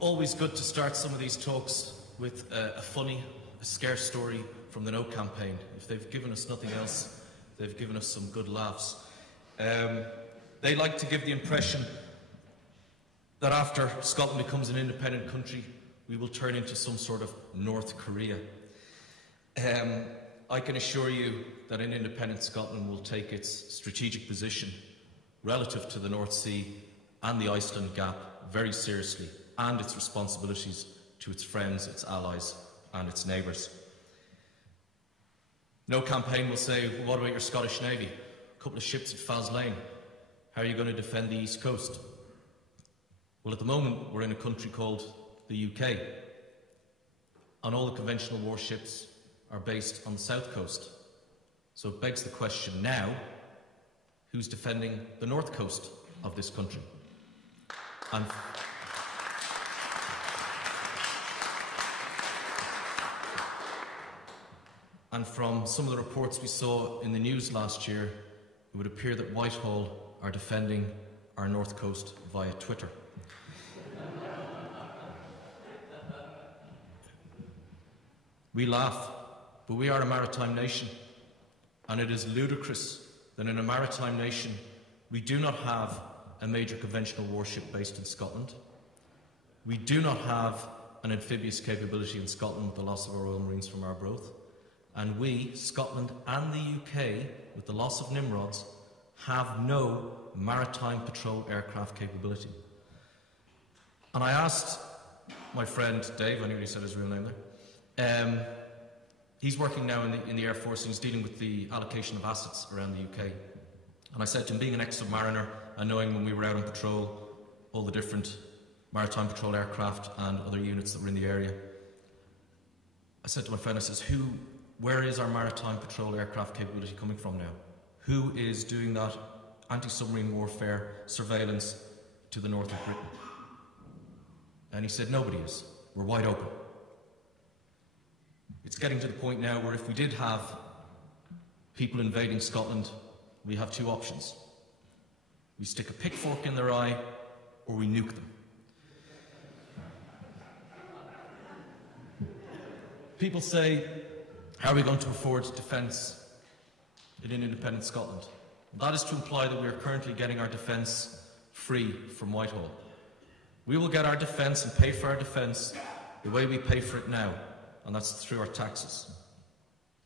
Always good to start some of these talks with a funny, a scarce story from the No campaign. If they've given us nothing else, they've given us some good laughs. They like to give the impression that after Scotland becomes an independent country, we will turn into some sort of North Korea. I can assure you that an independent Scotland will take its strategic position relative to the North Sea and the Iceland Gap very seriously, and its responsibilities to its friends, its allies and its neighbours. No campaign will say, well, what about your Scottish Navy? A couple of ships at Faslane. How are you going to defend the East Coast? Well, at the moment, we're in a country called the UK, and all the conventional warships are based on the South Coast. So it begs the question now, who's defending the North Coast of this country? And from some of the reports we saw in the news last year, it would appear that Whitehall are defending our North Coast via Twitter. We laugh, but we are a maritime nation, and it is ludicrous that in a maritime nation we do not have a major conventional warship based in Scotland. We do not have an amphibious capability in Scotland with the loss of our Royal Marines from Arbroath. And we, Scotland and the UK, with the loss of Nimrods, have no maritime patrol aircraft capability. And I asked my friend Dave, I nearly said his real name there, he's working now in the Air Force and he's dealing with the allocation of assets around the UK. And I said to him, being an ex-submariner and knowing when we were out on patrol, all the different maritime patrol aircraft and other units that were in the area, I said to my friend, I says, where is our maritime patrol aircraft capability coming from now? Who is doing that anti-submarine warfare surveillance to the north of Britain? And he said, nobody is. We're wide open. It's getting to the point now where if we did have people invading Scotland, we have two options. We stick a pitchfork in their eye, or we nuke them. People say, how are we going to afford defence in an independent Scotland? That is to imply that we are currently getting our defence free from Whitehall. We will get our defence and pay for our defence the way we pay for it now, and that's through our taxes.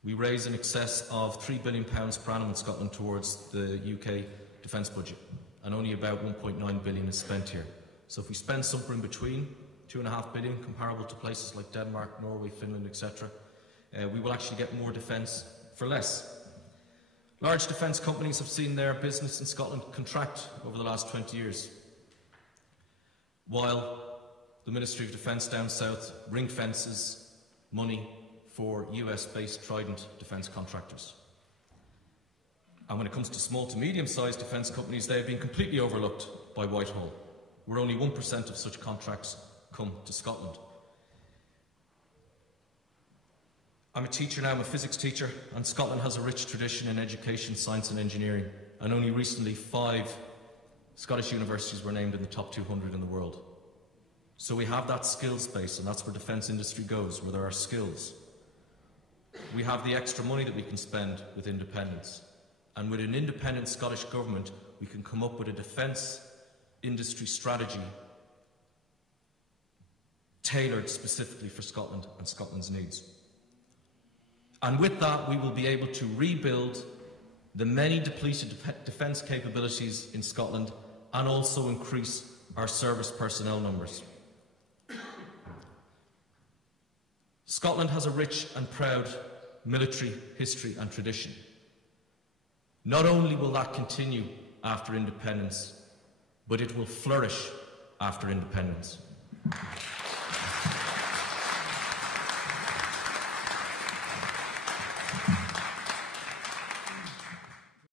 We raise in excess of £3 billion per annum in Scotland towards the UK defence budget, and only about £1.9 billion is spent here. So if we spend somewhere in between, £2.5 billion, comparable to places like Denmark, Norway, Finland, etc., we will actually get more defence for less. Large defence companies have seen their business in Scotland contract over the last 20 years, while the Ministry of Defence down south ring fences money for US-based Trident defence contractors. And when it comes to small to medium-sized defence companies, they have been completely overlooked by Whitehall, where only 1% of such contracts come to Scotland. I'm a teacher now, I'm a physics teacher, and Scotland has a rich tradition in education, science and engineering, and only recently 5 Scottish universities were named in the top 200 in the world. So we have that skills base, and that's where defence industry goes, where there are skills. We have the extra money that we can spend with independence, and with an independent Scottish government we can come up with a defence industry strategy tailored specifically for Scotland and Scotland's needs. And with that, we will be able to rebuild the many depleted defence capabilities in Scotland and also increase our service personnel numbers. Scotland has a rich and proud military history and tradition. Not only will that continue after independence, but it will flourish after independence.